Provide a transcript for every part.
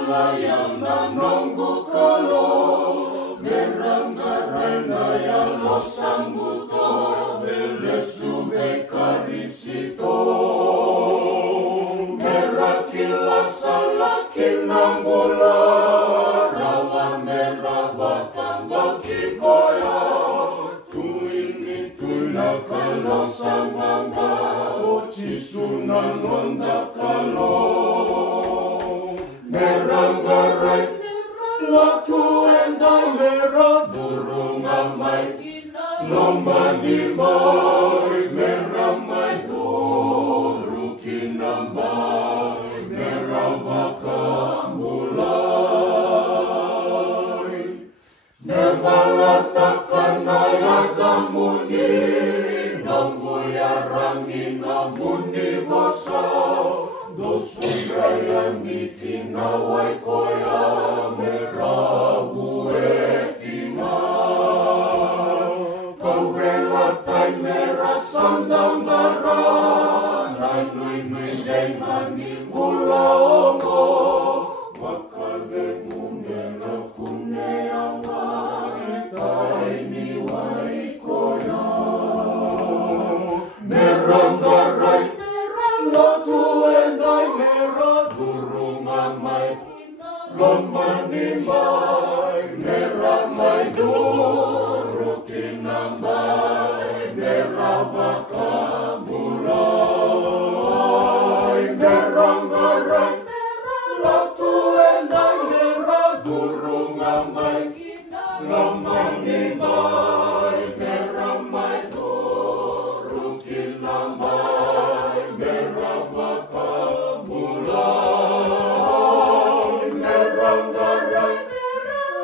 malayang nanonggo kalo, meranggaray na yalos ang buto, belesube karisito. Merakila sa laki ng mula, rawan merah batang bagkikoya, tuwing ito'y nakalos ang mga, o chisunan londa kalo. Meranggaray, waktu enday merah durung amay, lomanimay, meramay duru kinambay, merawakamulay. Nemalatakan ay agamuni, nangguyarangin amuni basaw, dosundayan mitinaway koya merabuetina. Kawelatay merah sandang garan, ano'y menday manimulaongo, wakagay merah kuneawa, itay niway koya. Meranggaray, latu enday merah durung amay, lomanimay, meramay duru kinambay, merawakamulay. Meranggaray, latu enday merah durung amay, lomanimay, meramay duru kinambay, merawakamulay. Meranggaray,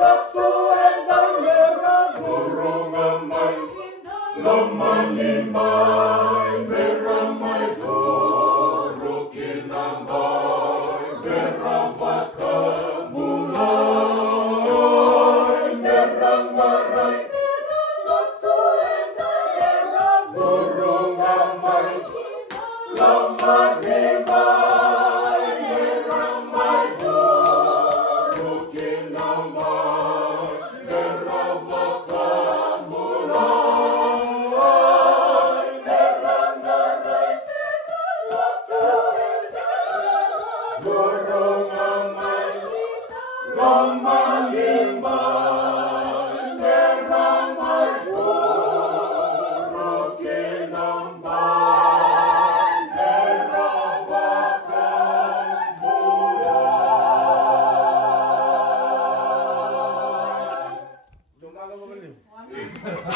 latu enday merah durung amay, lomanimay, meramay duru kinambay, merawakamulay. Meranggaray, latu enday merah durung amay, lomanimay, meramay duru kinambay, merawakamulay. Meranggaray, latu enday durung amay, lomanimay, meramay duru kinambay, merawakamulay.